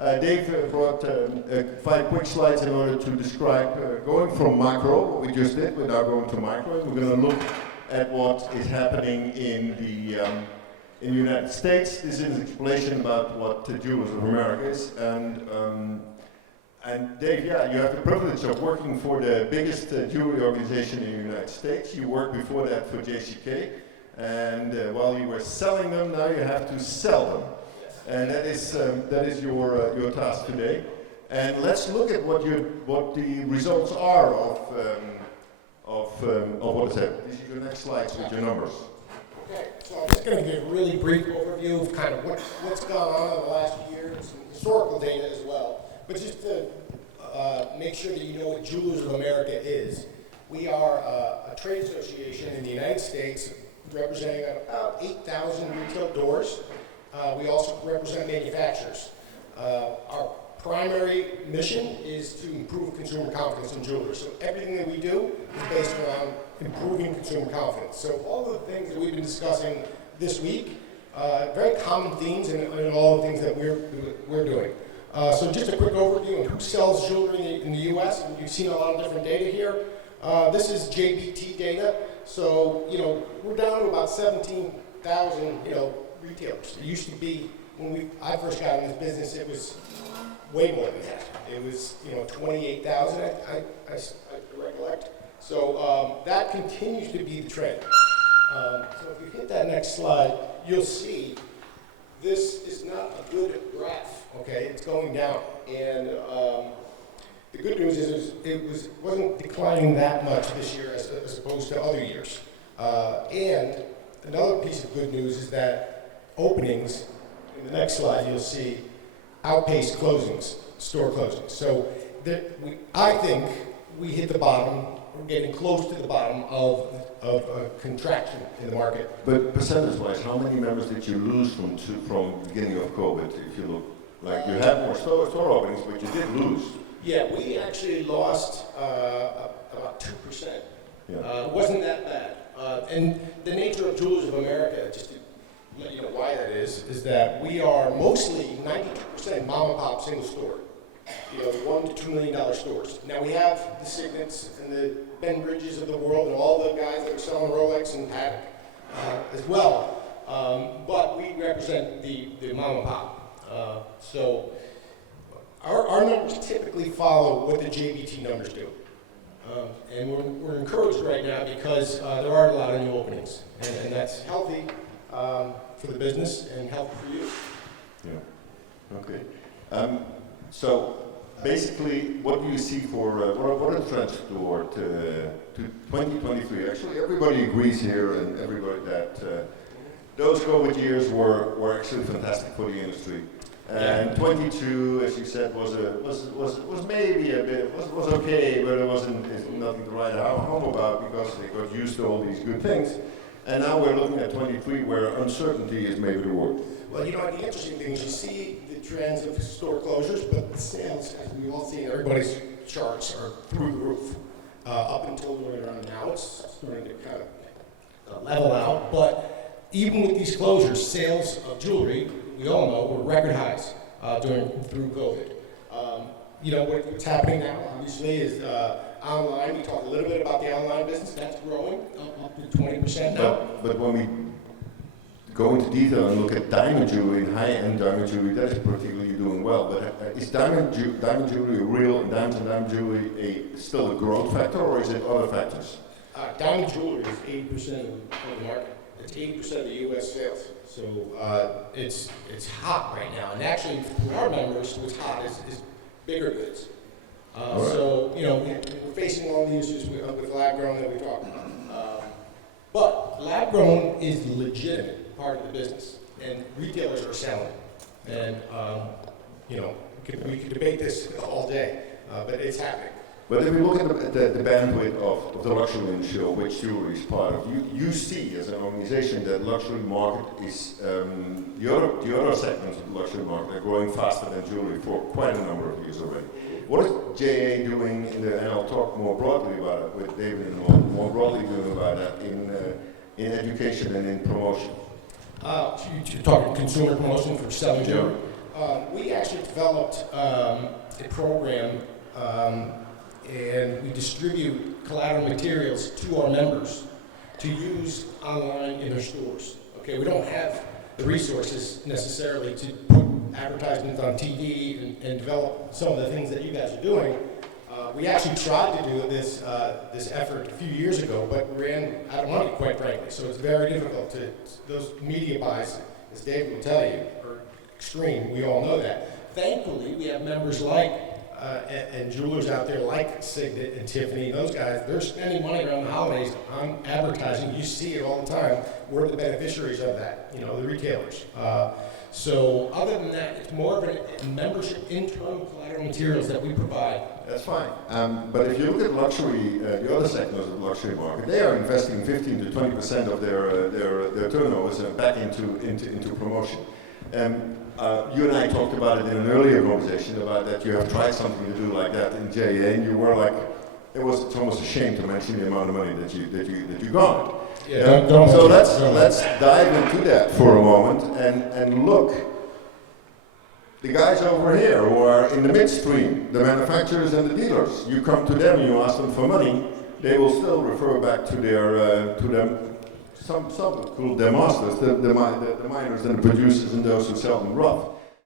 Dave brought 5 quick slides in order to describe going from macro, what we just did, we're now going to micro. We're going to look at what is happening in the United States. This is an explanation about what Jewelers of America is. And Dave, yeah, you have the privilege of working for the biggest jewelry organization in the United States. You worked before that for JCK, and while you were selling them, now you have to sell them. And that is your task today. And let's look at what the results are of what is that? These are your next slides with your numbers. Okay, so I'm just going to give a really brief overview of kind of what's gone on in the last year, and some historical data as well. But just to make sure that you know what Jewelers of America is, we are a trade association in the United States representing about 8,000 retail doors. We also represent manufacturers. Our primary mission is to improve consumer confidence in jewelry. So everything that we do is based around improving consumer confidence. So all of the things that we've been discussing this week, very common themes in all the things that we're doing. So just a quick overview of who sells jewelry in the U.S. And you've seen a lot of different data here. This is JBT data. So, we're down to about 17,000, retailers. It used to be, when I first got in this business, it was way more than that. It was, 28,000, I recollect. So that continues to be the trend. So if you hit that next slide, you'll see this is not a good graph, okay? It's going down. And the good news is it wasn't declining that much this year as opposed to other years. And another piece of good news is that openings, in the next slide you'll see, outpaced closings, store closings. So I think we hit the bottom. We're getting close to the bottom of a contraction in the market. But percentage-wise, how many members did you lose from the beginning of COVID? If you look, like you had more store openings, but you did lose. Yeah, we actually lost about 2%. Yeah. It wasn't that bad. And the nature of Jewelers of America, just to let you know why that is that we are mostly 92% mom and pop single store. $1 to $2 million stores. Now we have the Signets and the Ben Bridges of the world and all the guys that are selling Rolex and Patek as well. But we represent the mom and pop. So our numbers typically follow what the JBT numbers do. And we're encouraged right now because there are a lot of new openings. And that's healthy for the business and healthy for you. Yeah. Okay. So basically, what do you see for what are the trends toward to 2023? Actually, everybody agrees here, and everybody that those COVID years were actually fantastic for the industry. And 22, as you said, was maybe a bit was okay, but it's nothing to write home about because they got used to all these good things. And now we're looking at 23, where uncertainty is maybe the word. Well, the interesting thing is you see the trends of store closures, but the sales, as we've all seen, everybody's charts are through the roof. Up until where they're on now, it's starting to kind of level out. But even with these closures, sales of jewelry, we all know, were record highs through COVID. What's happening now, obviously, is online. We talked a little bit about the online business. That's growing up to 20% now. But when we go into detail and look at diamond jewelry and high-end diamond jewelry, that is particularly doing well. But is diamond jewelry real, and diamond jewelry still a growth factor, or is it other factors? Diamond jewelry is 80% of the market. It's 80% of the U.S. sales. So it's hot right now. And actually, for our members, what's hot is bigger goods. Right. So, we're facing all the issues with lab grown that we talked about. But lab grown is the legitimate part of the business, and retailers are selling. And, we could debate this all day, but it's happening. But if we look at the bandwidth of the luxury industry, which jewelry is part of, you see as an organization that luxury market is, the other segments of the luxury market are growing faster than jewelry for quite a number of years already. What is JA doing, and I'll talk more broadly about it with David and more broadly doing about that in education and in promotion? You're talking consumer promotion for selling jewelry? We actually developed a program, and we distribute collateral materials to our members to use online in their stores. Okay, we don't have the resources necessarily to put advertisements on TV and develop some of the things that you guys are doing. We actually tried to do this effort a few years ago, but we ran out of money, quite frankly. So it's very difficult to, those media buys, as David will tell you, are extreme. We all know that. Thankfully, we have members like, and jewelers out there like Signet and Tiffany. Those guys, they're spending money around the holidays on advertising. You see it all the time. We're the beneficiaries of that, you know, the retailers. So other than that, it's more of a membership internal collateral materials that we provide. That's fine. But if you look at luxury, the other sectors of the luxury market, they are investing 15 to 20% of their turnovers back into promotion. You and I talked about it in an earlier conversation about that you have tried something to do like that in JA, and you were like, it's almost a shame to mention the amount of money that you got. Yeah, so let's dive into that for a moment and look. The guys over here who are in the midstream, the manufacturers and the dealers, you come to them, you ask them for money, they will still refer back to their some called their masters, the miners and the producers and those who sell them rough.